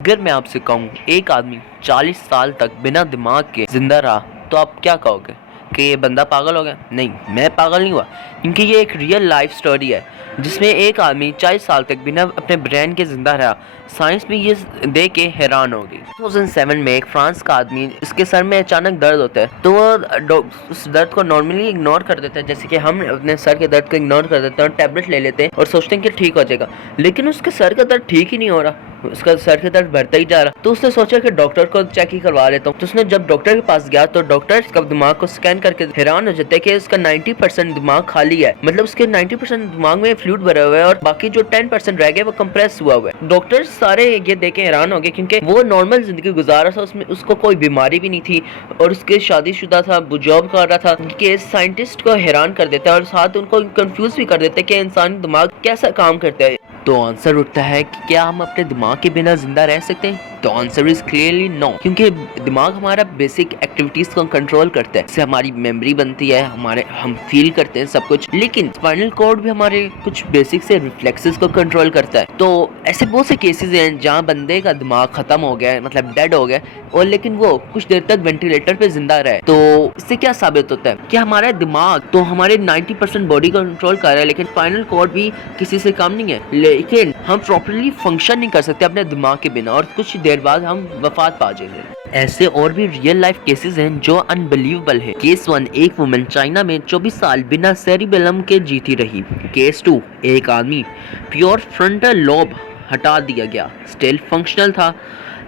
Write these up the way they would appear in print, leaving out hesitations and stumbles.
अगर मैं आपसे कहूँ एक आदमी 40 साल तक बिना दिमाग के जिंदा रहा तो आप क्या कहोगे कि ये बंदा पागल हो गया? नहीं, मैं पागल नहीं हुआ, क्योंकि ये एक रियल लाइफ स्टोरी है जिसमें एक आदमी 40 साल तक बिना अपने ब्रेन के जिंदा रहा। साइंस भी ये देख के हैरान हो गई। 2007 में एक फ्रांस का आदमी, इसके सर में अचानक दर्द होता है तो वो उस दर्द को नॉर्मली इग्नोर कर देता है, जैसे कि हम अपने सर के दर्द को इग्नोर कर देते हैं और टैबलेट ले लेते हैं और सोचते हैं कि ठीक हो जाएगा। लेकिन उसके सर का दर्द ठीक ही नहीं हो रहा, उसका सर के दर्द बढ़ता ही जा रहा। तो उसने सोचा कि डॉक्टर को चेक ही करवा लेता हूँ। तो उसने जब डॉक्टर के पास गया तो डॉक्टर इसका दिमाग को स्कैन करके हैरान हो जाता है कि इसका 90% दिमाग खाली है, मतलब उसके 90% दिमाग में फ्लूइड भरा हुआ है और बाकी जो 10% रह गया वो कंप्रेस हुआ हुआ है। डॉक्टर सारे ये देख के हैरान हो गए, क्योंकि वो नॉर्मल जिंदगी गुजार रहा था, उसमें उसको कोई बीमारी भी नहीं थी और उसके शादीशुदा था, वो जॉब कर रहा था। कि साइंटिस्ट को हैरान कर देता है और साथ उनको कंफ्यूज भी कर देता है कि इंसानी दिमाग कैसा काम करता है। तो आंसर उठता है कि क्या हम अपने दिमाग के बिना जिंदा रह सकते हैं? तो आंसर इज क्लियरली नो, क्योंकि दिमाग हमारा बेसिक एक्टिविटीज को कंट्रोल करता है, इससे हमारी मेमोरी बनती है, हम फील करते हैं सब कुछ। लेकिन स्पाइनल कॉर्ड भी हमारे कुछ बेसिक से रिफ्लेक्सेस को कंट्रोल करता है। तो ऐसे बहुत से केसेस हैं जहाँ बंदे का दिमाग खत्म हो गया है, मतलब डेड हो गया, और लेकिन वो कुछ देर तक वेंटिलेटर पे जिंदा रहे। तो इससे क्या साबित होता है कि हमारा दिमाग तो हमारे 90% बॉडी को कंट्रोल कर रहा है, लेकिन स्पाइनल कॉर्ड भी किसी से कम नहीं है। लेकिन हम प्रॉपर्ली फंक्शन नहीं कर सकते अपने दिमाग के बिना और कुछ देर बाद हम वफात पा जाएंगे। ऐसे और भी रियल लाइफ केसेस हैं जो अनबिलीवेबल है। केस 1, एक वुमन चाइना में 24 साल बिना सेरिबेलम के जीती रही। केस 2, एक आदमी प्योर फ्रंटल लोब हटा दिया गया, स्टिल फंक्शनल था।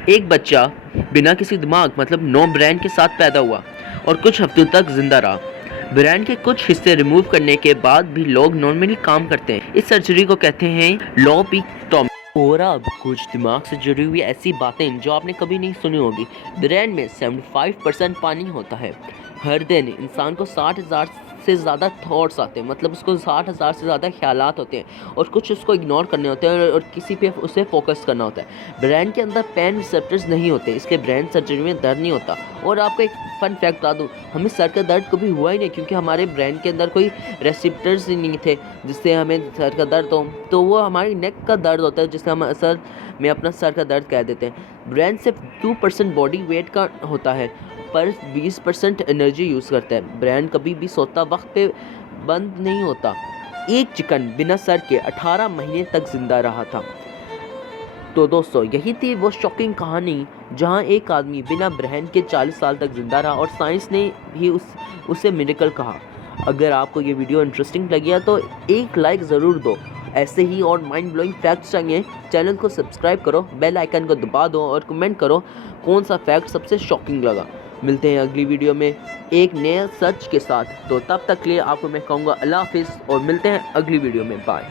एक बच्चा बिना किसी दिमाग मतलब नो ब्रेन के साथ पैदा हुआ और कुछ हफ्तों तक जिंदा रहा। ब्रेन के कुछ हिस्से रिमूव करने के बाद भी लोग नॉर्मली काम करते हैं। इस सर्जरी को कहते हैं लोबोटॉमी। और अब कुछ दिमाग से जुड़ी हुई ऐसी बातें जो आपने कभी नहीं सुनी होगी। ब्रेन में 75% पानी होता है। हर दिन इंसान को 60,000 से ज़्यादा थॉट्स आते हैं, मतलब उसको 60,000 से ज़्यादा ख्यालात होते हैं और कुछ उसको इग्नोर करने होते हैं और किसी पे उसे फोकस करना होता है। ब्रेन के अंदर पेन रिसेप्टर्स नहीं होते, इसके ब्रेन सर्जरी में दर्द नहीं होता। और आपको एक फन फैक्ट बता दूँ, हमें सर का दर्द कभी हुआ ही नहीं, क्योंकि हमारे ब्रेन के अंदर कोई रिसेप्टर्स ही नहीं थे जिससे हमें सर का दर्द हो। तो वो हमारी नेक का दर्द होता है जिससे हम असल में अपना सर का दर्द कह देते हैं। ब्रेन सिर्फ 2% बॉडी वेट का होता है पर 20% एनर्जी यूज़ करता है। ब्रेन कभी भी सोता वक्त पे बंद नहीं होता। एक चिकन बिना सर के 18 महीने तक जिंदा रहा था। तो दोस्तों, यही थी वो शॉकिंग कहानी जहां एक आदमी बिना ब्रेन के 40 साल तक जिंदा रहा और साइंस ने भी उसे मिरेकल कहा। अगर आपको ये वीडियो इंटरेस्टिंग लगी है तो एक लाइक ज़रूर दो। ऐसे ही और माइंड ब्लोइंग फैक्ट्स चाहिए, चैनल को सब्सक्राइब करो, बेल आइकन को दबा दो और कमेंट करो कौन सा फैक्ट सबसे शॉकिंग लगा। मिलते हैं अगली वीडियो में एक नए सच के साथ। तो तब तक के लिए आपको मैं कहूँगा अल्लाह हाफिज़ और मिलते हैं अगली वीडियो में। बाय।